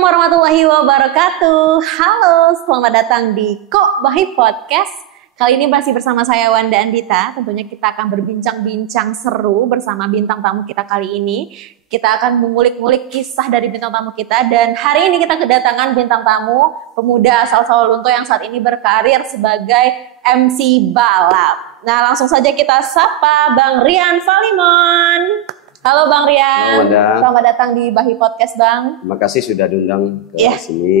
Assalamualaikum warahmatullahi wabarakatuh. Halo, selamat datang di Kok Bahi Podcast. Kali ini masih bersama saya Wanda Andita. Tentunya kita akan berbincang-bincang seru bersama bintang tamu kita kali ini. Kita akan mengulik-ngulik kisah dari bintang tamu kita. Dan hari ini kita kedatangan bintang tamu pemuda asal Sawalunto yang saat ini berkarir sebagai MC balap. Nah, langsung saja kita sapa Bang Rian Valimon. Halo Bang Rian, selamat datang di Bahi Podcast Bang. Terima kasih sudah diundang ke sini.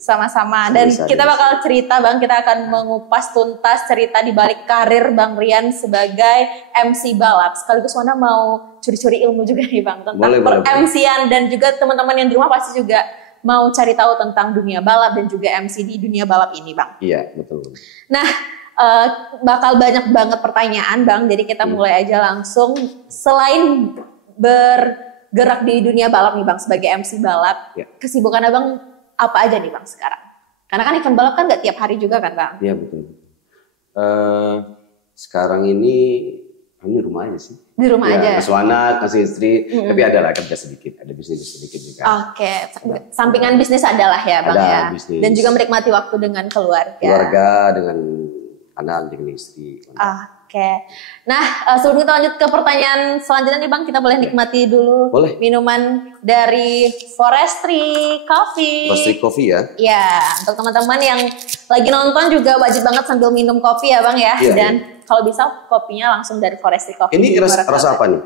Sama-sama, dan kita bakal cerita Bang, kita akan mengupas tuntas cerita di balik karir Bang Rian sebagai MC balap. Sekaligus Wanda mau curi-curi ilmu juga nih Bang, tentang per-MC-an, dan juga teman-teman yang di rumah pasti juga mau cari tahu tentang dunia balap dan juga MC di dunia balap ini Bang. Iya, betul. Nah, bakal banyak banget pertanyaan Bang, jadi kita mulai aja langsung. Selain bergerak di dunia balap nih Bang sebagai MC balap, kesibukan Abang apa aja nih Bang sekarang? Karena kan event balap kan nggak tiap hari juga kan Bang? Iya betul. Sekarang ini rumah aja sih. Di rumah aja? Kasih anak, kasih istri, tapi ada lah kerja sedikit, ada bisnis sedikit juga. Oke, sampingan bisnis adalah ya Bang ya? Bisnis. Dan juga menikmati waktu dengan keluarga. Keluarga, dengan anak, dengan istri. Oke. Nah, sebelum kita lanjut ke pertanyaan selanjutnya nih Bang, kita boleh nikmati dulu minuman dari Forestry Coffee. Forestry Coffee ya? Ya, untuk teman-teman yang lagi nonton juga wajib banget sambil minum kopi ya Bang ya. Iya, dan kalau bisa kopinya langsung dari Forestry Coffee. Ini rasa apa nih?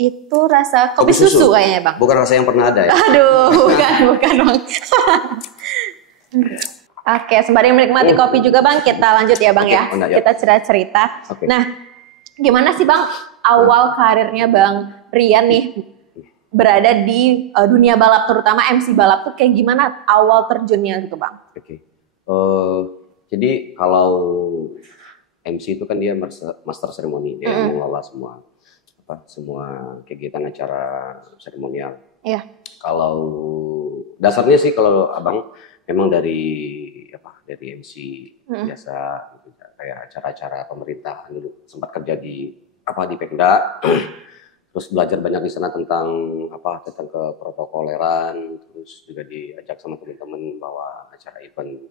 Itu rasa kopi susu kayaknya Bang. Bukan rasa yang pernah ada ya? Aduh, bukan Bang. Oke, sembari menikmati kopi juga Bang, kita lanjut ya Bang ya. Kita cerita-cerita. Nah, gimana sih Bang awal karirnya Bang Rian nih berada di dunia balap, terutama MC balap tuh kayak gimana awal terjunnya gitu Bang? Jadi kalau MC itu kan dia master seremoni, dia mengelola semua kegiatan acara seremonial. Iya. Kalau dasarnya sih kalau Abang memang dari MC biasa gitu, kayak acara-acara pemerintahan dulu, sempat kerja di Pemda, terus belajar banyak di sana tentang keprotokoleran, terus juga diajak sama teman-teman bawa acara event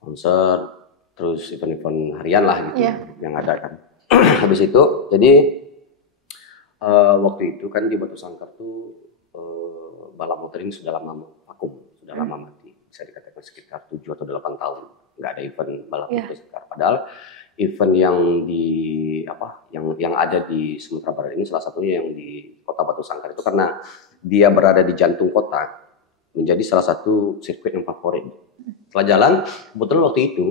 konser, terus event-event harian lah gitu yang ada kan. Habis itu jadi waktu itu kan di Batu Sangkar tuh balap motoring sudah lama vakum, sudah lama mati. Bisa dikatakan sekitar 7 atau 8 tahun nggak ada event balap Batu Sangkar. Padahal event yang ada di Sumatera Barat ini salah satunya yang di Kota Batu Sangkar itu karena dia berada di jantung kota, menjadi salah satu sirkuit yang favorit. Setelah jalan, kebetulan waktu itu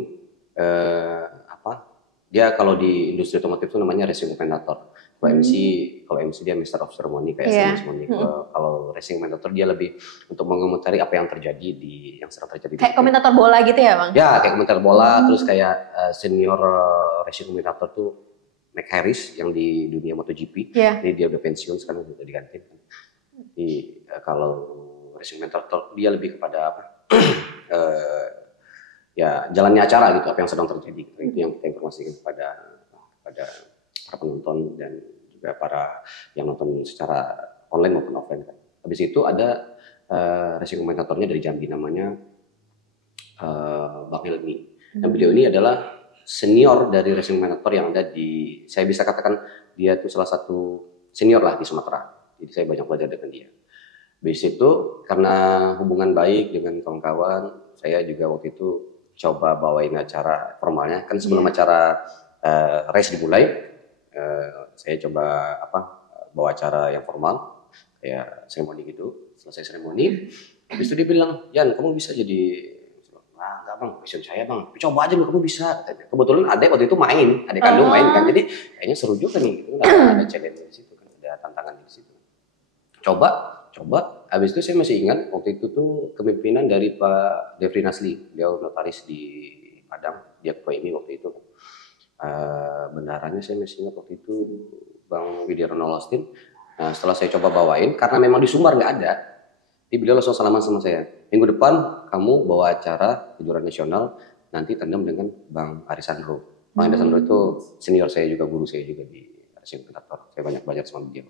dia kalau di industri otomotif itu namanya racing commentator. Kalau MC dia Master of Ceremony kayak ceremony. Kalau racing commentator dia lebih untuk mengomentari apa yang terjadi yang sedang terjadi. Kayak komentator bola gitu ya Bang? Ya, kayak komentator bola. Terus kayak senior racing commentator tuh Mike Harris yang di dunia MotoGP. Jadi dia udah pensiun, sekarang udah diganti. Jadi kalau racing commentator dia lebih kepada jalannya acara gitu, apa yang sedang terjadi. Itu yang kita informasikan kepada para penonton dan juga para yang nonton secara online maupun offline kan. Habis itu ada racing komentatornya dari Jambi, namanya Bang Helmi. Dan beliau ini adalah senior dari racing komentator yang ada saya bisa katakan dia itu salah satu senior lah di Sumatera. Jadi saya banyak belajar dengan dia. Habis itu karena hubungan baik dengan kawan-kawan, saya juga waktu itu coba bawain acara formalnya. Kan sebelum acara race dimulai, saya coba bawa acara yang formal kayak seremoni gitu. Selesai seremoni, habis itu dia bilang, "Yan, kamu bisa jadi..." "Enggak Bang, passion saya Bang. Coba aja kamu bisa." Kebetulan adek waktu itu adik kandung main kan. Jadi kayaknya seru juga nih, gitu. Ada challenge di situ kan, ada tantangan di situ. Coba. Habis itu saya masih ingat waktu itu tuh kepemimpinan dari Pak Devri Nasli, dia notaris di Padang, dia ketua ini waktu itu. Bendaharanya saya masih ingat waktu itu Bang Widiarno Lostin. Nah, setelah saya coba bawain, karena memang di Sumbar nggak ada, jadi beliau langsung salaman sama saya. "Minggu depan kamu bawa acara kejuaraan nasional, nanti tandem dengan Bang Arisandro." Bang Arisandro itu senior saya juga, guru saya juga di racing komentator. Saya banyak belajar sama dia.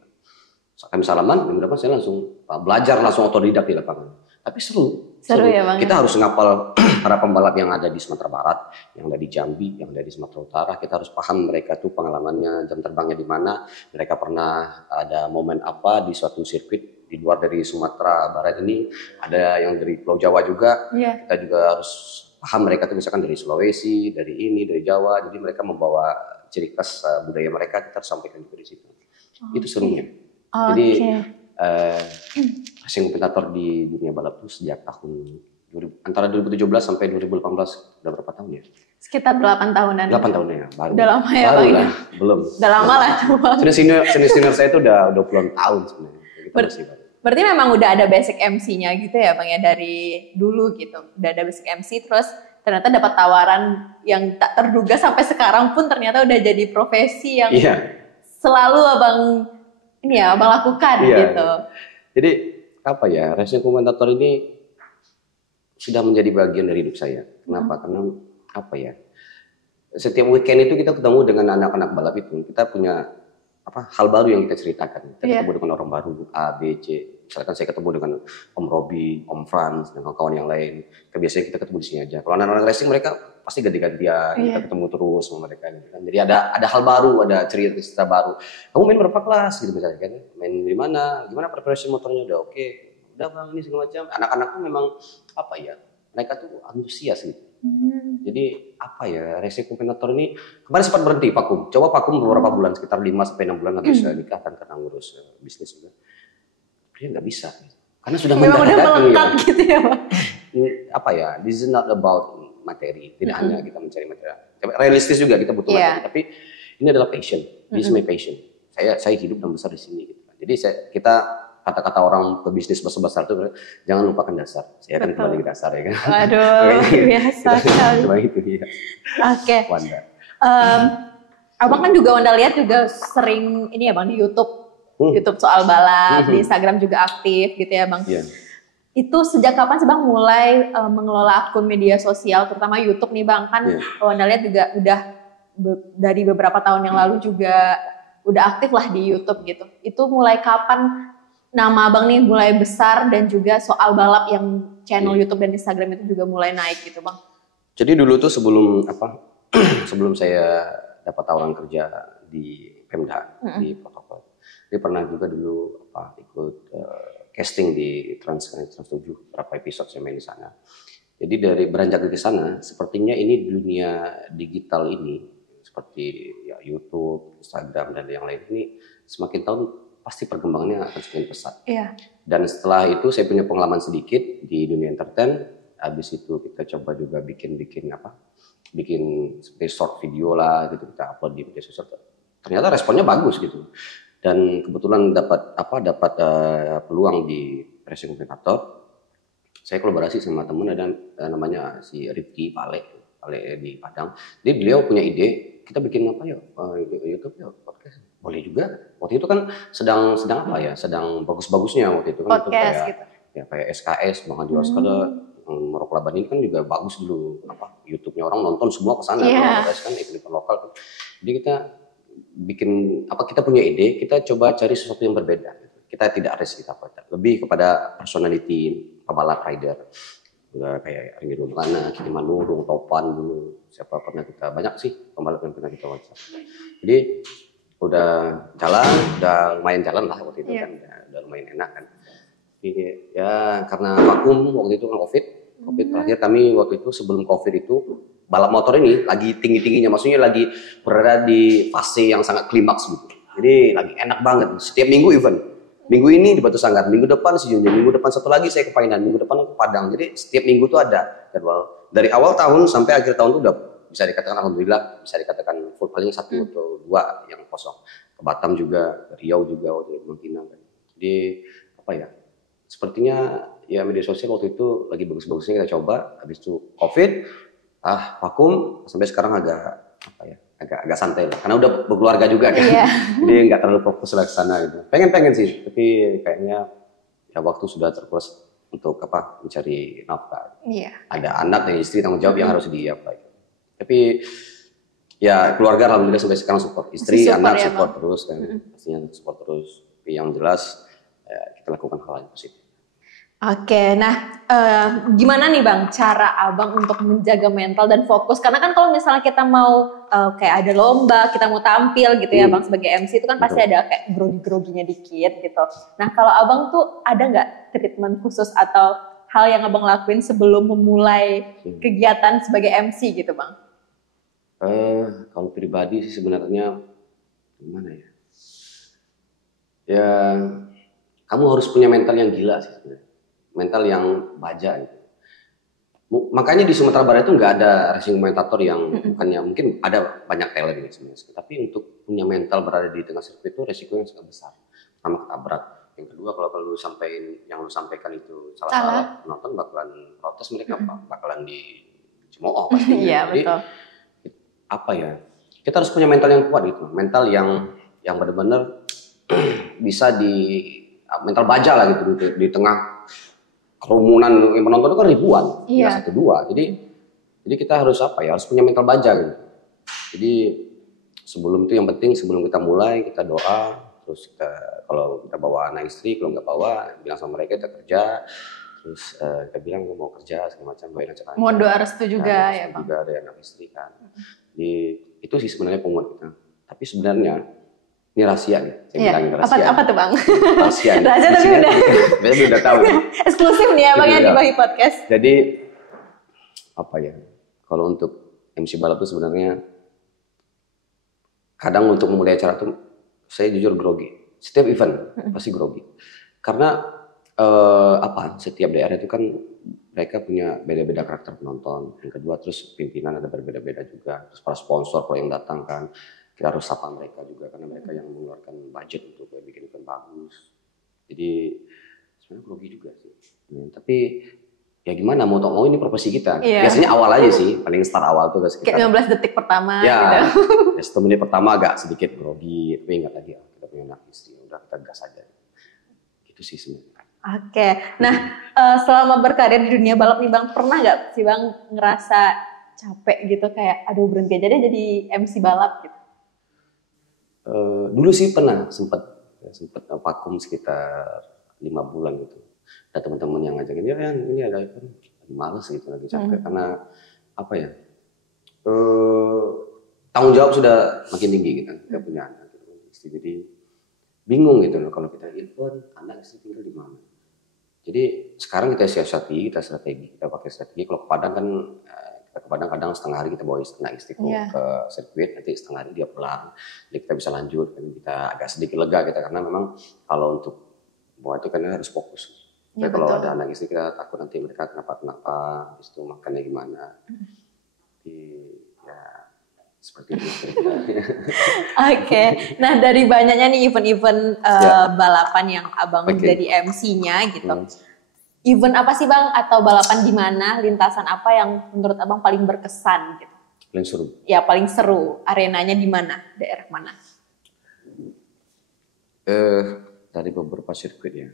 Kami salaman, minggu depan saya langsung belajar langsung otodidak di lapangan. Tapi seru. Seru ya Bang. Kita harus ngapal para pembalap yang ada di Sumatera Barat, yang ada di Jambi, yang ada di Sumatera Utara. Kita harus paham mereka tuh pengalamannya, jam terbangnya di mana, mereka pernah ada momen apa di suatu sirkuit di luar dari Sumatera Barat ini, ada yang dari Pulau Jawa juga. Kita juga harus paham mereka tuh misalkan dari Sulawesi, dari ini, dari Jawa. Jadi mereka membawa ciri khas budaya mereka, kita harus sampaikan juga di situ. Itu serunya. Jadi racing komentator di dunia balap itu sejak antara 2017 sampai 2018, udah berapa tahun ya? Sekitar 8 tahunan. 8 tahun ya, baru. Udah lama ya Bang? Belum. Udah lama lah tuh Bang. Sudah senior saya itu udah 20-an tahun sebenarnya. Berarti memang udah ada basic MC-nya gitu ya Bang ya, dari dulu gitu. Udah ada basic MC, terus ternyata dapat tawaran yang tak terduga sampai sekarang pun ternyata udah jadi profesi yang selalu Abang lakukan gitu. Jadi apa ya, racing komentator ini sudah menjadi bagian dari hidup saya. Kenapa? Karena apa ya, setiap weekend itu kita ketemu dengan anak-anak balap itu, kita punya hal baru yang kita ceritakan. Kita ketemu dengan orang baru, A, B, C. Misalkan saya ketemu dengan Om Robi, Om Franz, dan kawan-kawan yang lain. Biasanya kita ketemu di sini aja. Kalau anak-anak racing mereka pasti ganti-gantian, kita ketemu terus sama mereka. Gitu kan. Jadi ada hal baru, ada cerita baru. Kamu main berapa kelas gitu misalnya kan? Main di mana? Gimana preparasi motornya? Udah oke. Udah Bang, ini segala macam. Anak-anak tuh memang apa ya? Mereka tuh antusias gitu. Jadi apa ya, racing komentator ini kemarin sempat berhenti vakum. Coba vakum beberapa bulan, sekitar 5-6 bulan habis nikah kan karena ngurus bisnis juga. Dia nggak bisa, karena sudah melekat gitu ya Bang. Apa ya, this is not about materi, tidak hanya kita mencari materi. Realistis juga kita butuh materi, tapi ini adalah passion. This is my passion. Saya hidup dan besar di sini. Gitu. Jadi kita kata-kata orang pebisnis besar-besar itu jangan lupakan dasar. Saya akan kembali ke dasar ya kan. Waduh, biasa sekali. Itu ya. Oke. Wanda. Abang kan juga Wanda lihat juga sering ini ya Bang di YouTube soal balap, di Instagram juga aktif gitu ya Bang. Itu sejak kapan sih Bang mulai mengelola akun media sosial, terutama YouTube nih Bang? Kan Wanda lihat juga udah dari beberapa tahun yang lalu juga udah aktif lah di YouTube gitu. Itu mulai kapan nama Abang nih mulai besar dan juga soal balap yang channel YouTube dan Instagram itu juga mulai naik gitu Bang? Jadi dulu tuh sebelum saya dapat tawaran kerja di Pemda di protokol, dia pernah juga dulu ikut casting di Trans 7 berapa episode saya main di sana. Jadi dari beranjak ke sana, sepertinya ini dunia digital ini seperti ya YouTube, Instagram dan yang lain ini semakin tahun pasti perkembangannya akan semakin pesat. Dan setelah itu saya punya pengalaman sedikit di dunia entertain. Habis itu kita coba juga bikin seperti short video lah gitu, kita upload di media sosial. Ternyata responnya bagus gitu. Dan kebetulan dapat peluang di racing komentator. Saya kolaborasi sama teman ada namanya si Rifki Pale di Padang. Jadi beliau punya ide, kita bikin apa ya, YouTube ya, podcast. Boleh juga. Waktu itu kan sedang apa ya, sedang bagus-bagusnya waktu itu kan. Podcast itu kayak SKS, Bang Haji Oscar, Merok Laban ini kan juga bagus dulu. YouTube-nya orang nonton semua ke sana. Kan event lokal. Jadi kita kita punya ide, kita coba cari sesuatu yang berbeda. Kita tidak race, kita lebih kepada personality pembalap rider. Udah kayak Ringi Rumana, Kiniman Nurung, Topan dulu. Siapa pernah kita, banyak sih pembalap yang pernah kita WhatsApp. Jadi udah lumayan jalan lah waktu itu kan, udah lumayan enak kan. Jadi, ya karena vakum waktu itu kan COVID terakhir kami waktu itu sebelum COVID itu balap motor ini lagi tinggi-tingginya, maksudnya lagi berada di fase yang sangat klimaks gitu. Jadi lagi enak banget, setiap minggu event. Minggu ini di Batu Sanggar, minggu depan si Junjun, minggu depan satu lagi saya ke Painan, minggu depan ke Padang. Jadi setiap minggu tuh ada jadwal. Dari awal tahun sampai akhir tahun tuh udah bisa dikatakan alhamdulillah, bisa dikatakan full, paling 1 atau 2 yang kosong. Ke Batam juga, ke Riau juga waktu itu, Pinang. Jadi apa ya? Sepertinya ya media sosial waktu itu lagi bagus-bagusnya kita coba. Habis itu COVID, vakum sampai sekarang agak santai lah. Karena udah berkeluarga juga kan. Jadi nggak terlalu fokus lah ke sana gitu. Pengen sih, tapi kayaknya ya waktu sudah terkuras untuk mencari nafkah. Ada anak dan istri, tanggung jawab yang harus tapi ya keluarga alhamdulillah sampai sekarang support. Istri, anak support terus kan. Pastinya support terus. Tapi yang jelas ya, kita lakukan hal yang positif. Oke, nah gimana nih Bang cara Abang untuk menjaga mental dan fokus? Karena kan kalau misalnya kita mau kayak ada lomba, kita mau tampil gitu ya Bang sebagai MC itu kan pasti ada kayak grogi-groginya dikit gitu. Nah kalau Abang tuh ada nggak treatment khusus atau hal yang Abang lakuin sebelum memulai kegiatan sebagai MC gitu Bang? Kalau pribadi sih sebenarnya gimana ya? Ya kamu harus punya mental yang gila sih sebenarnya. Mental yang baja gitu. Makanya di Sumatera Barat itu nggak ada racing komentator yang bukannya mungkin ada banyak talent ini sebenarnya. Tapi untuk punya mental berada di tengah sirkuit itu resiko yang sangat besar. Pertama ketabrak. Yang kedua kalau lu sampein yang lu sampaikan itu salah, penonton bakalan protes, mereka bakalan dicemooh pastinya. Iya, jadi betul. apa ya? Kita harus punya mental yang kuat gitu. Mental yang benar-benar bisa mental baja lah gitu di tengah kerumunan yang menonton itu kan ribuan, tidak satu dua. Jadi kita harus apa ya? Harus punya mental baja gitu. Jadi sebelum itu yang penting sebelum kita mulai kita doa, terus kalau kita bawa anak istri, kalau nggak bawa bilang sama mereka kita kerja, terus kita bilang gue mau kerja segala macam, doain aja. Mau doa restu juga ya Bang. Juga ada anak istri kan. Jadi itu sih sebenarnya penguat kita. Tapi sebenarnya ini rahasia nih, saya bilang rahasia. Apa tuh Bang? Rahasia tapi udah tahu. Eksklusif nih ya Bang ya di Bahi Podcast. Jadi apa ya? Kalau untuk MC balap itu sebenarnya kadang untuk memulai acara tuh saya jujur grogi. Setiap event pasti grogi. Karena setiap daerah itu kan mereka punya beda-beda karakter penonton. Yang kedua terus pimpinan ada berbeda-beda juga. Terus para sponsor kalau yang datang kan kita harus sapa mereka juga karena mereka yang mengeluarkan budget untuk bikin event bagus. Jadi sebenarnya grogi juga sih. Tapi ya gimana mau ini profesi kita. Biasanya awal aja sih, paling start awal tuh sekitar 15 detik pertama. Ya, gitu. 1 menit pertama agak sedikit grogi, tapi ingat lagi kita punya anak istri, udah kita gas aja. Gitu sih sebenarnya. Oke, nah selama berkarir di dunia balap nih Bang, pernah nggak sih Bang ngerasa capek gitu kayak aduh berhenti aja deh jadi MC balap gitu? Dulu sih pernah sempat vakum sekitar 5 bulan gitu. Ada teman-teman yang ngajakin dia yang ini ada event, males gitu lagi capek karena apa ya? Tanggung jawab sudah makin tinggi gitu. Kita punya anak gitu. Jadi bingung gitu loh kalau kita event anak istri tinggal di mana. Jadi sekarang kita siasati, kita pakai strategi. Kalau ke Padang kan kita ke Padang kadang setengah hari kita bawa anak istri ke sirkuit, nanti setengah hari dia pulang, jadi kita bisa lanjut, dan kita agak sedikit lega kita karena memang kalau untuk bawa itu kan harus fokus. Ya, kalau ada anak istri kita takut nanti mereka kenapa-kenapa, habis itu makannya gimana. Jadi ya seperti itu. Oke, nah dari banyaknya nih event-event balapan yang Abang jadi MC-nya gitu. Event apa sih Bang atau balapan di mana, lintasan apa yang menurut Abang paling berkesan gitu? Paling seru. Ya paling seru, arenanya di mana, daerah mana? Dari beberapa sirkuit ya.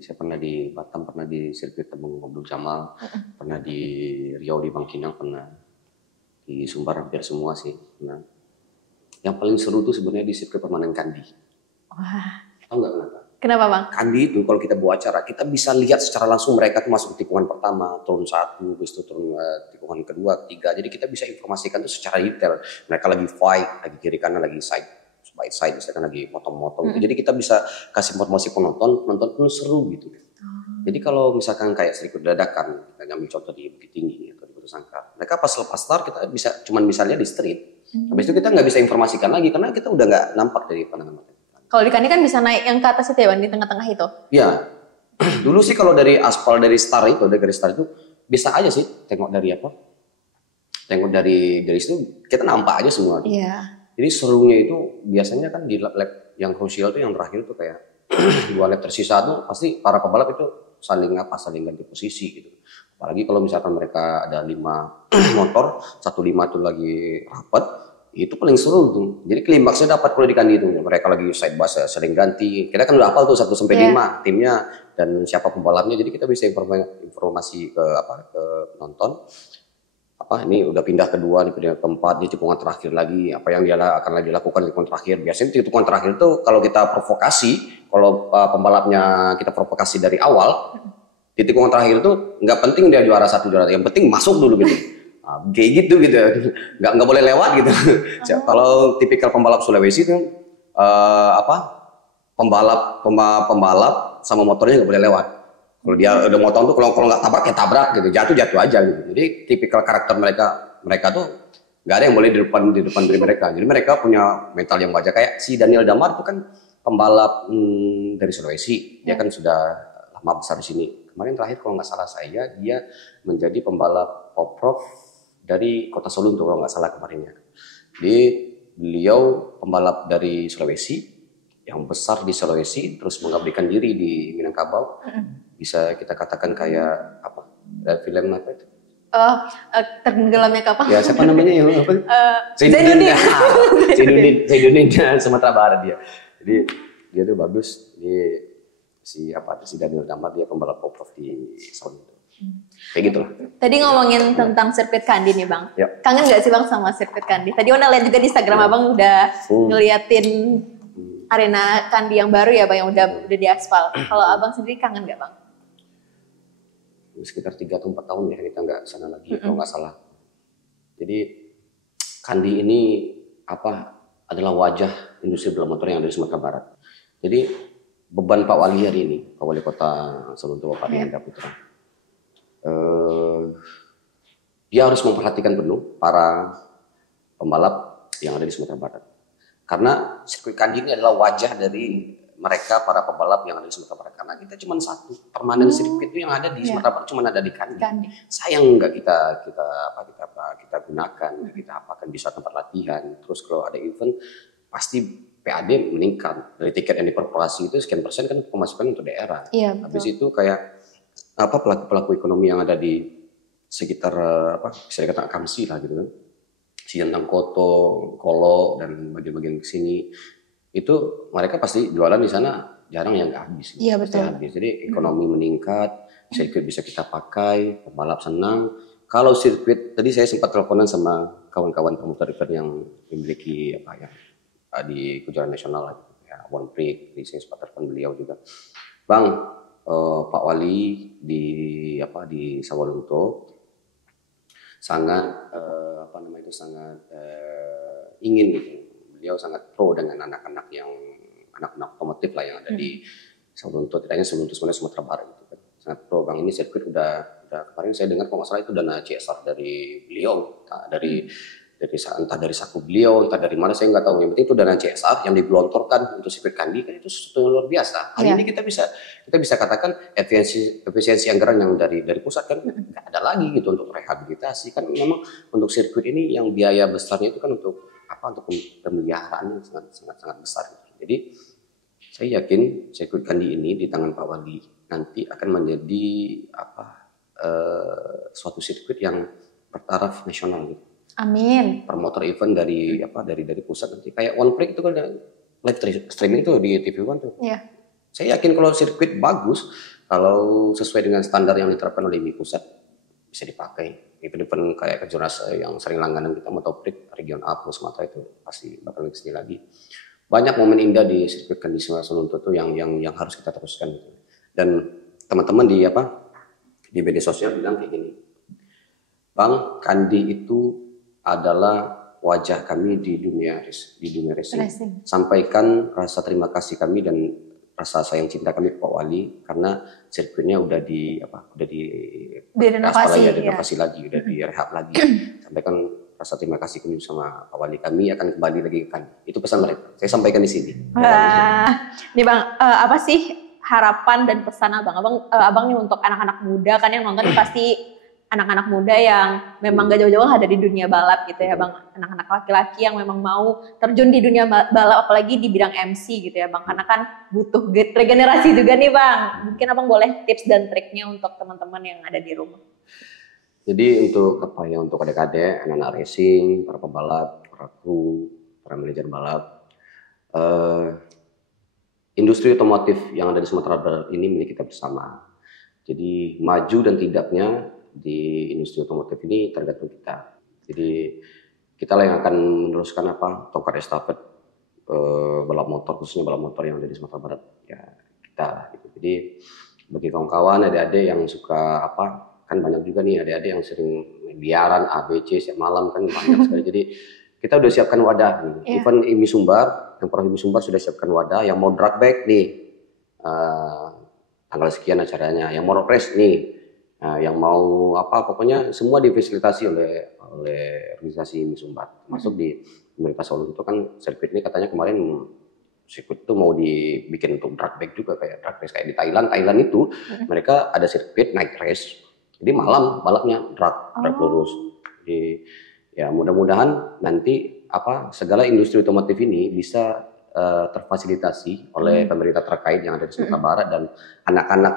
Saya pernah di Batam, pernah di sirkuit Temenggung Abdul Jamal, pernah di Riau di Bangkinang, pernah di Sumbar hampir semua sih. Nah, yang paling seru tuh sebenarnya di sirkuit permanen Kandi. Wah. Tahu nggak kenapa? Kenapa Bang? Kandi itu kalau kita buat acara, kita bisa lihat secara langsung mereka tuh masuk ke tikungan pertama, turun 1, habis itu turun tikungan kedua, 3. Jadi kita bisa informasikan tuh secara detail. Mereka lagi fight, lagi kiri kanan, lagi side by side, misalkan lagi motong-motong. Jadi kita bisa kasih informasi penonton pun seru gitu. Jadi kalau misalkan kayak sirkuit dadakan, kita ambil contoh di Bukit Tinggi atau di Batu Sangkar, mereka pas lepas start kita cuman bisa lihat di street. Habis itu kita nggak bisa informasikan lagi karena kita udah nggak nampak dari pandangan mata. Kalau di Kandi kan bisa naik yang ke atas itu ya Bang, di tengah-tengah itu? Iya. Dulu sih kalau dari aspal dari start itu bisa aja sih tengok dari apa? Tengok dari situ kita nampak aja semua. Iya. Jadi serunya itu biasanya kan di lap yang krusial tuh yang terakhir tuh kayak 2 lap tersisa tuh pasti para pebalap itu saling ganti posisi gitu. Apalagi kalau misalkan mereka ada 5 motor, 1-5 tuh lagi rapat, itu paling seru tuh. Jadi klimaksnya dapat kalau di Kandi itu. Mereka lagi side by side sering ganti. Kita kan udah hafal tuh 1-5 timnya dan siapa pembalapnya. Jadi kita bisa informasi ke penonton. Ini udah pindah kedua, pindah keempat, di tikungan terakhir lagi. Apa yang dia akan lagi lakukan di tikungan terakhir. Biasanya di tikungan terakhir tuh kalau kita provokasi, kalau pembalapnya kita provokasi dari awal, Di tikungan terakhir tuh nggak penting dia juara 1 juara 2, yang penting masuk dulu gitu. Nah, kayak gitu nggak boleh lewat gitu. Kalau tipikal pembalap Sulawesi itu pembalap sama motornya nggak boleh lewat. Kalau dia udah motor tuh kalau nggak tabrak ya tabrak gitu, jatuh aja gitu. Jadi tipikal karakter mereka tuh nggak ada yang boleh di depan dari mereka. Jadi mereka punya mental yang wajar. Kayak si Daniel Damar itu kan pembalap dari Sulawesi, dia kan sudah lama besar di sini. Kemarin terakhir kalau nggak salah saya dia menjadi pembalap off-road dari kota Solo kalau nggak salah kemarinnya. Jadi beliau pembalap dari Sulawesi yang besar di Sulawesi, terus mengabdikan diri di Minangkabau. Bisa kita katakan kayak apa? Dari film apa itu? Tenggelamnya kapal. Ya siapa namanya yang apa? Zainuddin. Zainuddin Sumatera Barat dia. Jadi dia tuh bagus. Si Daniel Damar dia pembalap off-road di Solo. Kayak gitulah. Tadi ngomongin tentang sirkuit Kandi nih Bang. Yep. Kangen gak sih Bang sama sirkuit Kandi? Tadi Ona lihat juga di Instagram Abang udah ngeliatin arena Kandi yang baru ya Bang, yang udah di aspal. Kalau Abang sendiri kangen gak Bang? Sekitar 3 atau 4 tahun ya kita nggak sana lagi kalau nggak salah. Jadi Kandi ini adalah wajah industri bola motor yang ada di Sumatera Barat. Jadi beban Pak Wali hari ini, Pak Wali Kota Solo untuk Pak Hendra Putra, dia harus memperhatikan penuh para pembalap yang ada di Sumatera Barat. Karena sirkuit Kandi ini adalah wajah dari mereka para pembalap yang ada di Sumatera Barat. Karena kita cuma satu permanen sirkuit itu yang ada di Sumatera Barat cuma ada di Kandi. Sayang nggak kita gunakan, kita apakan bisa tempat latihan. Terus kalau ada event pasti PAD meningkat. Dari tiket yang diperpolasi itu sekian persen kan pemasukan untuk daerah. Iya, habis itu kayak pelaku ekonomi yang ada di sekitar bisa dikatakan Kamsi lah gitu kan. Siantang Koto, Kolo dan bagian-bagian kesini itu mereka pasti jualan di sana jarang yang nggak habis. Iya betul. Habis. Jadi ekonomi meningkat, sirkuit bisa kita pakai, pembalap senang. Kalau sirkuit tadi saya sempat teleponan sama kawan-kawan promotor event yang memiliki di kejuaraan nasional ya, One Prix, saya sempat telepon beliau juga. Bang, Pak Wali di Sawalunto sangat ingin gitu. Beliau sangat pro dengan anak-anak otomotif lah yang ada di Sawalunto, tidak hanya Sawalunto sebenarnya Sumatera Barat gitu kan. Sangat pro. Bang, ini sirkuit udah kemarin saya dengar kalau nggak salah itu dana CSR dari beliau, entah dari saku beliau, entah dari mana saya nggak tahu. Yang penting itu dana CSR yang digelontorkan untuk sirkuit Kandi kan itu sesuatu yang luar biasa. Hari ini kita bisa katakan efisiensi anggaran yang dari pusat kan nggak ada lagi gitu untuk rehabilitasi. Kan memang untuk sirkuit ini yang biaya besarnya itu kan untuk pemeliharaan yang sangat besar. Jadi saya yakin sirkuit Kandi ini di tangan Pak Wali nanti akan menjadi suatu sirkuit yang bertaraf nasional gitu. Amin. Promotor event dari pusat nanti kayak One Prix itu kan live streaming tuh di TV One tuh. Iya. Saya yakin kalau sirkuit bagus, kalau sesuai dengan standar yang diterapkan oleh pusat bisa dipakai. Event kayak kejuaraan yang sering langganan kita Motoprix Region A plus Sumatera itu pasti bakal kesini lagi. Banyak momen indah di sirkuit Kandi Sawalunto tuh yang harus kita teruskan gitu. Dan teman-teman di media sosial bilang kayak gini. Bang, Kandi itu adalah wajah kami di dunia racing. Sampaikan rasa terima kasih kami dan rasa sayang cinta kami ke Pak Wali karena sirkuitnya udah direnovasi lagi, udah direhab lagi. Sampaikan rasa terima kasih kami sama Pak Wali, kami akan kembali lagi ke Kandi. Itu pesan mereka. Saya sampaikan di sini. Nih Bang, apa sih harapan dan pesan Abang nih untuk anak-anak muda kan yang nonton pasti anak-anak muda yang memang gak jauh-jauh ada di dunia balap gitu ya Bang, anak-anak laki-laki yang memang mau terjun di dunia balap apalagi di bidang MC gitu ya Bang, karena kan butuh regenerasi juga nih Bang. Mungkin Abang boleh tips dan triknya untuk teman-teman yang ada di rumah. Jadi untuk adik-adik, anak-anak racing, para pembalap, para kru, para manajer balap, industri otomotif yang ada di Sumatera Barat ini milik kita bersama. Jadi maju dan tidaknya di industri otomotif ini tergantung kita. Jadi kita lah yang akan meneruskan tongkat estafet balap motor, khususnya balap motor yang ada di Sumatera Barat ya kita. Gitu. Jadi bagi kawan-kawan, adik-adik yang suka kan banyak juga nih adik-adik yang sering biaran ABC setiap malam kan banyak sekali. Jadi kita udah siapkan wadah nih. Even IMI Sumbar, yang Prof IMI Sumbar sudah siapkan wadah. Yang mau drag back nih tanggal sekian acaranya. Yang mau roadrace nih, yang mau pokoknya semua difasilitasi oleh organisasi IMI Sumbar. Masuk di pemerintah Solo itu kan sirkuit ini katanya kemarin sirkuit itu mau dibikin untuk drag back juga kayak drag race kayak di Thailand. Thailand itu mereka ada sirkuit night race. Jadi malam balapnya drag lurus. Jadi ya mudah-mudahan nanti segala industri otomotif ini bisa terfasilitasi oleh pemerintah terkait yang ada di Sumatera Barat, dan anak-anak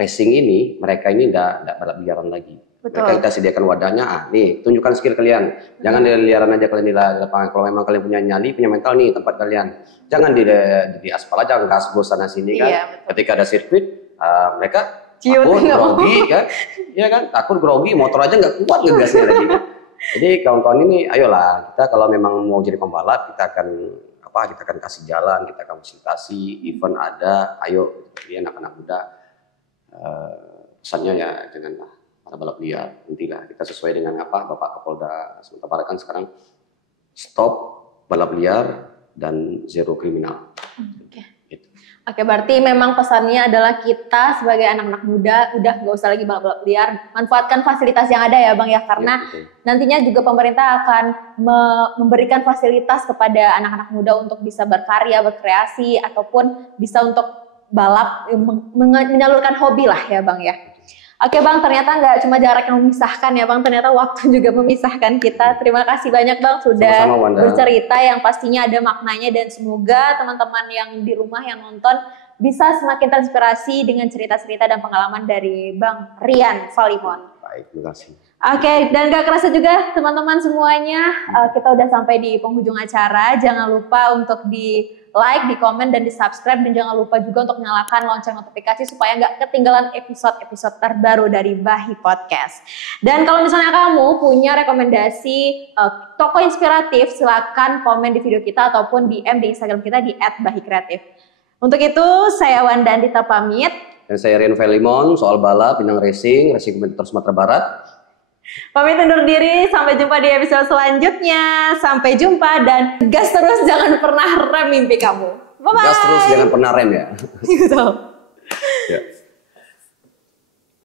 racing ini mereka ini tidak balap liaran lagi. Betul. Mereka kita sediakan wadahnya, nih tunjukkan skill kalian. Jangan di liaran aja kalian di lapangan. Kalau memang kalian punya nyali, punya mental nih tempat kalian. Jangan di aspal aja, gas sana sini kan. Ketika ada sirkuit, mereka takut grogi kan, ya kan, takut grogi, motor aja nggak kuat ngegasnya lagi kan. Jadi kawan-kawan ini, ayolah kita kalau memang mau jadi pembalap, kita akan kasih jalan, kita akan fasilitasi, event ada, ayo jadi anak-anak muda. Pesannya ya janganlah para balap liar, intilah kita sesuai dengan Bapak Kapolda Sumatera Barat kan sekarang stop balap liar dan zero kriminal. Oke, berarti memang pesannya adalah kita sebagai anak-anak muda udah nggak usah lagi balap-balap liar, manfaatkan fasilitas yang ada ya Bang ya, karena nantinya juga pemerintah akan memberikan fasilitas kepada anak-anak muda untuk bisa berkarya, berkreasi, ataupun bisa untuk balap, menyalurkan hobi lah ya Bang ya. Oke Bang, ternyata nggak cuma jarak yang memisahkan ya Bang, ternyata waktu juga memisahkan kita. Terima kasih banyak Bang sudah bercerita yang pastinya ada maknanya, dan semoga teman-teman yang di rumah yang nonton bisa semakin terinspirasi dengan cerita-cerita dan pengalaman dari Bang Rian Valimon. Baik, terima kasih. Oke, dan gak kerasa juga teman-teman semuanya, kita udah sampai di penghujung acara. Jangan lupa untuk di like, di komen, dan di subscribe, dan jangan lupa juga untuk nyalakan lonceng notifikasi supaya nggak ketinggalan episode-episode terbaru dari Bahi Podcast. Dan kalau misalnya kamu punya rekomendasi toko inspiratif, silakan komen di video kita ataupun DM di Instagram kita di @bahikreatif. Untuk itu saya Wanda Andita pamit. Dan saya Rian Valimon, soal balap, bintang racing kompetitor Sumatera Barat. Pamit undur diri, sampai jumpa di episode selanjutnya. Sampai jumpa, dan gas terus, jangan pernah rem mimpi kamu. Bye-bye. Gas terus, jangan pernah rem ya. Gitu. Ya.